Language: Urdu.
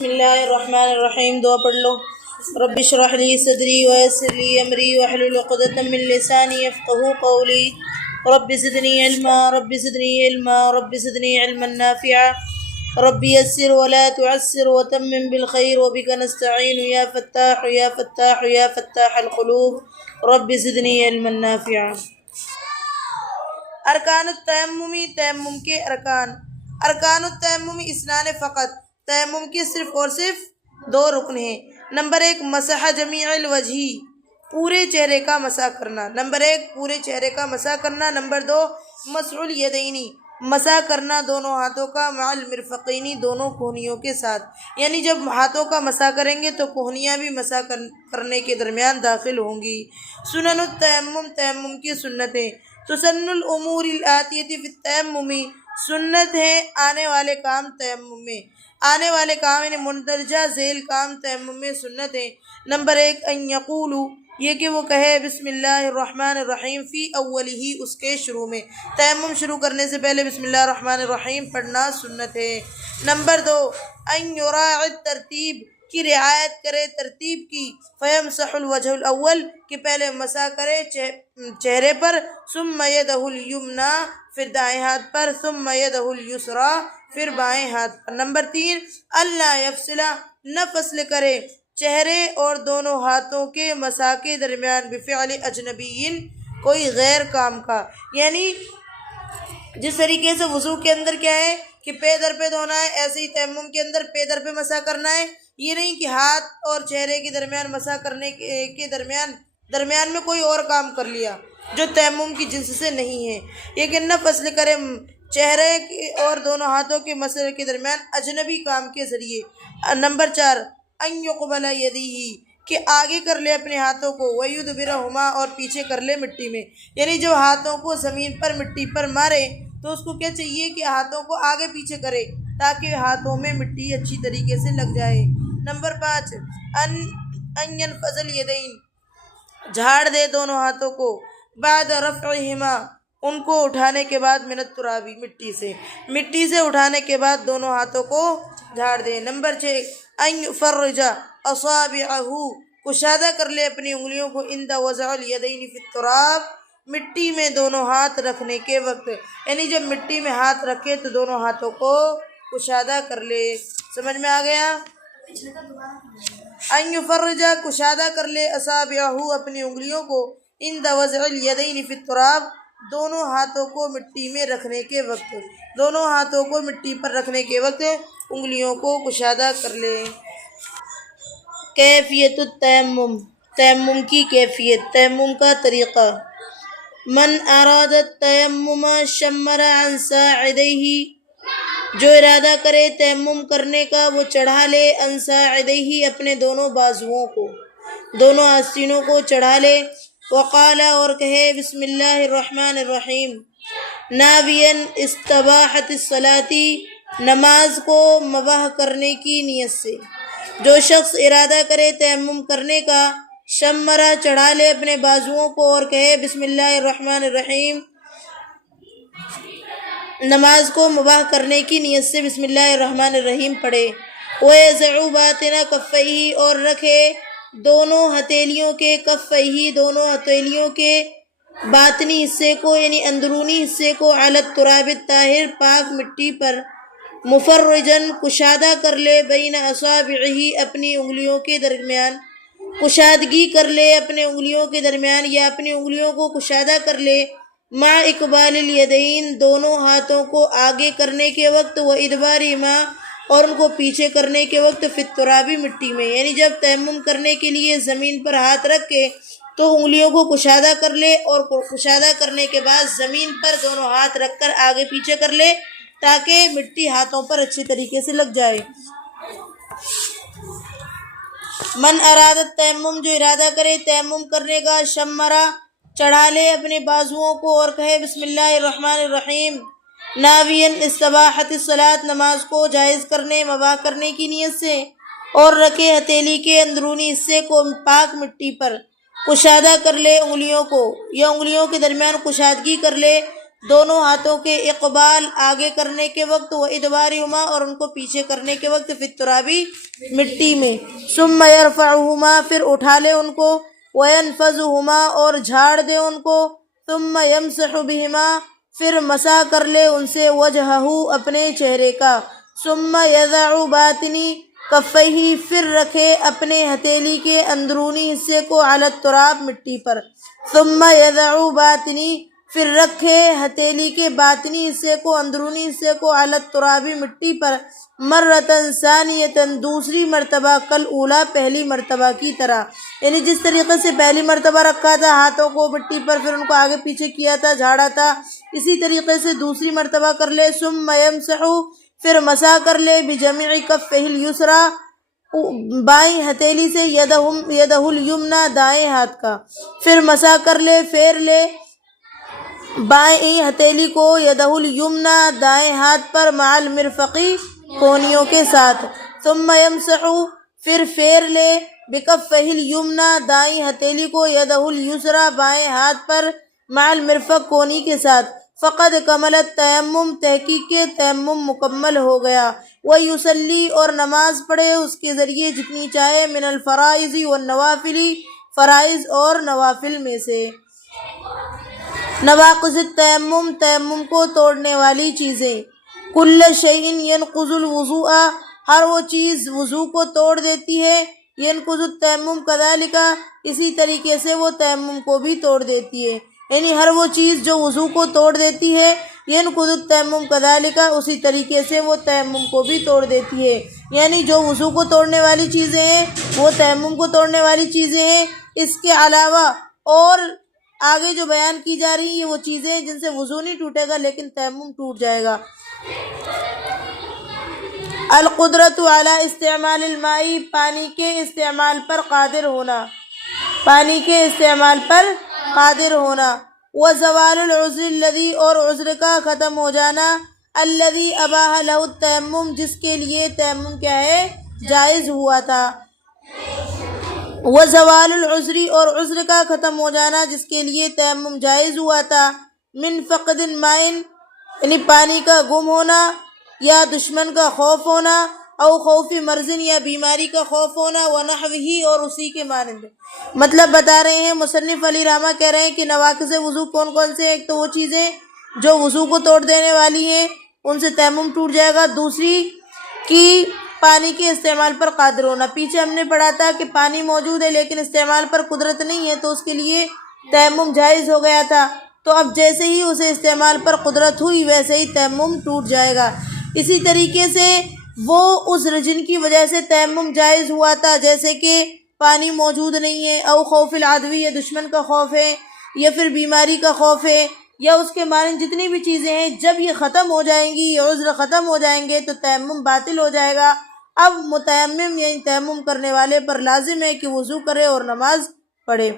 بسم اللہ الرحمن الرحیم، دعا پڑھ لو۔ رب اشرح لی صدری ویسر لی امری واحلل عقدۃ من لسانی یفقہوا قولی۔ رب زدنی علما رب زدنی علما رب زدنی علما نافعا۔ رب یسر ولا تعسر وتمم بالخیر وبک نستعین یا فتاح یا فتاح یا فتاح القلوب رب زدنی علما نافعا۔ ارکان التیمم، تیمم کے ارکان۔ ارکان التیمم اثنان فقط، تیمم کے صرف اور صرف دو رکن ہیں۔ نمبر 1 مسح جمیع الوجہ، پورے چہرے کا مسح کرنا۔ نمبر 1 پورے چہرے کا مسح کرنا۔ نمبر 2 مسح الیدین، مسح کرنا دونوں ہاتھوں کا، مع المرفقین، دونوں کوہنیوں کے ساتھ، یعنی جب ہاتھوں کا مسح کریں گے تو کوہنیاں بھی مسح کرنے کے درمیان داخل ہوں گی۔ سنن التیمم، تیمم کی سنتیں۔ تسن الامور الآتیۃ فی التیمم، سنت ہے آنے والے کام تیمم میں، آنے والے کام یعنی مندرجہ ذیل کام تیمم میں سنت ہے۔ نمبر 1 ان یقولوا، یہ کہ وہ کہے بسم اللہ الرحمن الرحیم فی اولہ، اس کے شروع میں، تیمم شروع کرنے سے پہلے بسم اللہ الرحمن الرحیم پڑھنا سنت ہے۔ نمبر 2 ان یراعی الترتیب، کی رعایت کرے ترتیب کی، فیمسح الوجہ الاول، کہ پہلے مسح کرے چہرے پر، ثم یدہ الیمنی، پھر دائیں ہاتھ پر، ثم یدہ الیسری، پھر بائیں ہاتھ پر۔ نمبر 3 اللہ یفصل، نہ فصل کرے چہرے اور دونوں ہاتھوں کے مسح کے درمیان، بفعل اجنبی، کوئی غیر کام کا، یعنی جس طریقے سے وضو کے اندر کیا ہے کہ پے در پہ دھونا ہے، ایسے ہی تیمم کے اندر پے در پہ مسح کرنا ہے۔ یہ نہیں کہ ہاتھ اور چہرے کے درمیان مسح کرنے کے درمیان میں کوئی اور کام کر لیا جو تیمم کی جنس سے نہیں ہے۔ یہ کہ نہ فصل کرے چہرے اور دونوں ہاتھوں کے مسح کے درمیان اجنبی کام کے ذریعے۔ نمبر 4 ان یقبل یدیہ، کہ آگے کر لے اپنے ہاتھوں کو، ویدبرہما، اور پیچھے کر لے مٹی میں، یعنی جب ہاتھوں کو زمین پر مٹی پر مارے تو اس کو کیا چاہیے کہ ہاتھوں کو آگے پیچھے کرے تاکہ ہاتھوں میں مٹی اچھی طریقے سے لگ جائے۔ نمبر 5 ان ینفض الیدین، جھاڑ دے دونوں ہاتھوں کو، بعد رفعہما، ان کو اٹھانے کے بعد، من التراب، مٹی سے اٹھانے کے بعد دونوں ہاتھوں کو جھاڑ دے۔ نمبر 6 ان یفرج اصابعہ، کشادہ کر لے اپنی انگلیوں کو، عند وضع الیدین فی التراب، مٹی میں دونوں ہاتھ رکھنے کے وقت، یعنی جب مٹی میں ہاتھ رکھے تو دونوں ہاتھوں کو کشادہ کر لے۔ سمجھ میں آ گیا؟ ان یفرج، کشادہ کر لے، اصابعہ، اپنی انگلیوں کو، عند وضع الیدین فی التراب، دونوں ہاتھوں کو مٹی میں رکھنے کے وقت، دونوں ہاتھوں کو مٹی پر رکھنے کے وقت انگلیوں کو کشادہ کر لے۔ کیفیت التیمم، تیمم کی کیفیت، تیمم کا طریقہ۔ من اراد التیمم شمر عن ساعدیہ، جو ارادہ کرے تیمم کرنے کا وہ چڑھا لے، عن ساعدیہ، اپنے دونوں بازوؤں کو، دونوں آستینوں کو چڑھا لے۔ وقال، اور کہے بسم اللہ الرحمن الرحیم، ناویا استباحۃ الصلاۃ، نماز کو مباح کرنے کی نیت سے۔ جو شخص ارادہ کرے تیمم کرنے کا، شمرہ، چڑھا لے اپنے بازوؤں کو اور کہے بسم اللہ الرحمن الرحیم، نماز کو مباح کرنے کی نیت سے بسم اللہ الرحمن الرحیم پڑھے۔ وَيَضَعُ بَاطِنَ كَفَّيْهِ، اور رکھے دونوں ہتھیلیوں کے، کفیہ، دونوں ہتھیلیوں کے باطنی حصے کو، یعنی اندرونی حصے کو، علی التراب الطاہر، پاک مٹی پر، مفرجن، کشادہ کر لے، بین اصابعہ، اپنی انگلیوں کے درمیان، کشادگی کر لے اپنے انگلیوں کے درمیان، یا اپنی انگلیوں کو کشادہ کر لے، مع اقبال الیدین، دونوں ہاتھوں کو آگے کرنے کے وقت، و ادبارہما، اور ان کو پیچھے کرنے کے وقت، فی التراب، مٹی میں، یعنی جب تیمم کرنے کے لیے زمین پر ہاتھ رکھ کے تو انگلیوں کو کشادہ کر لے، اور کشادہ کرنے کے بعد زمین پر دونوں ہاتھ رکھ کر آگے پیچھے کر لے تاکہ مٹی ہاتھوں پر اچھی طریقے سے لگ جائے۔ من اراد التیمم، جو ارادہ کرے تیمم کرنے کا، شمرہ، چڑھا لے اپنے بازوؤں کو اور کہے بسم اللہ الرحمن الرحیم، ناویا استباحۃ الصلاۃ، نماز کو جائز کرنے، مباح کرنے کی نیت سے، اور رکھے ہتھیلی کے اندرونی حصے کو پاک مٹی پر، کشادہ کر لے انگلیوں کو، یا انگلیوں کے درمیان کشادگی کر لے دونوں ہاتھوں کے اقبال آگے کرنے کے وقت، و ادبارہما اور ان کو پیچھے کرنے کے وقت، فی الترابی مٹی میں، ثم یرفعہما پھر اٹھا لے ان کو، وینفضہما اور جھاڑ دے ان کو، ثم یمسح بہما پھر مسح کر لے ان سے، وجہہ اپنے چہرے کا، ثم یضع باطنی کفیہ پھر رکھے اپنے ہتھیلی کے اندرونی حصے کو، علی التراب مٹی پر، ثم یضع باطنی پھر رکھے ہتھیلی کے باطنی حصے کو، اندرونی حصے کو، علی التراب مٹی پر، مرتن ثانیتن دوسری مرتبہ، کل اولا پہلی مرتبہ کی طرح، یعنی جس طریقے سے پہلی مرتبہ رکھا تھا ہاتھوں کو مٹی پر، پھر ان کو آگے پیچھے کیا تھا، جھاڑا تھا، اسی طریقے سے دوسری مرتبہ کر لے، ثم یمسح پھر مسح کر لے، بجمیع کفہ الیسریٰ بائیں ہتھیلی سے، یدہ الیمنیٰ دائیں ہاتھ کا، پھر مسح کر لے پھیر لے بائیں ہتھیلی کو، یدہ الیمنیٰ دائیں ہاتھ پر، مع المرفقی کونیوں کے ساتھ، ثم یمسح پھر پھیر لے، بکفہ الیمنیٰ دائیں ہتھیلی کو، یدہ الیسریٰ بائیں ہاتھ پر، مع المرفق کونی کے ساتھ، فقد کمل التیمم تحقیق کے تیمم مکمل ہو گیا، ویصلی اور نماز پڑھے اس کے ذریعے جتنی چاہے، من الفرائض والنوافل فرائض اور نوافل میں سے۔ نواقض التیمم تیمم کو توڑنے والی چیزیں، کل شیء ینقض الوضوء ہر وہ چیز وضو کو توڑ دیتی ہے، ینقض التیمم کذالک اسی طریقے سے وہ تیمم کو بھی توڑ دیتی ہے، یعنی ہر وہ چیز جو وضو کو توڑ دیتی ہے، ینقض التیمم کذالک اسی طریقے سے وہ تیمم کو بھی توڑ دیتی ہے، یعنی جو وضو کو توڑنے والی چیزیں ہیں وہ تیمم کو توڑنے والی چیزیں ہیں۔ اس کے علاوہ اور آگے جو بیان کی جا رہی ہیں یہ وہ چیزیں ہیں جن سے وضو نہیں ٹوٹے گا لیکن تیمم ٹوٹ جائے گا۔ القدرۃ علی استعمال الماء پانی کے استعمال پر قادر ہونا، پانی کے استعمال پر قادر ہونا، وزوال العذر الذی اور عذر کا ختم ہو جانا، الذی اباح لہ التیمم جس کے لیے تیمم کیا ہے جائز ہوا تھا، وزوال العذر اور عذر کا ختم ہو جانا جس کے لیے تیمم جائز ہوا تھا، من فقد ماء یعنی پانی کا گم ہونا، یا دشمن کا خوف ہونا، او خوف مرض یا بیماری کا خوف ہونا، ونحوہ اور اسی کے مانند۔ مطلب بتا رہے ہیں مصنف علی رحمہ کہہ رہے ہیں کہ نواقض وضو کون کون سے ہیں، ایک تو وہ چیزیں جو وضو کو توڑ دینے والی ہیں ان سے تیمم ٹوٹ جائے گا، دوسری کہ پانی کے استعمال پر قادر ہونا، پیچھے ہم نے پڑھا تھا کہ پانی موجود ہے لیکن استعمال پر قدرت نہیں ہے تو اس کے لیے تیمم جائز ہو گیا تھا، تو اب جیسے ہی اسے استعمال پر قدرت ہوئی ویسے ہی تیمم ٹوٹ جائے گا۔ اسی طریقے سے وہ عذر جن کی وجہ سے تیمم جائز ہوا تھا جیسے کہ پانی موجود نہیں ہے، او خوف العدو یا دشمن کا خوف ہے، یا پھر بیماری کا خوف ہے، یا اس کے مانند جتنی بھی چیزیں ہیں، جب یہ ختم ہو جائیں گی، یہ عذر ختم ہو جائیں گے تو تیمم باطل ہو جائے گا۔ اب متیمم یعنی تیمم کرنے والے پر لازم ہے کہ وضو کرے اور نماز پڑھے۔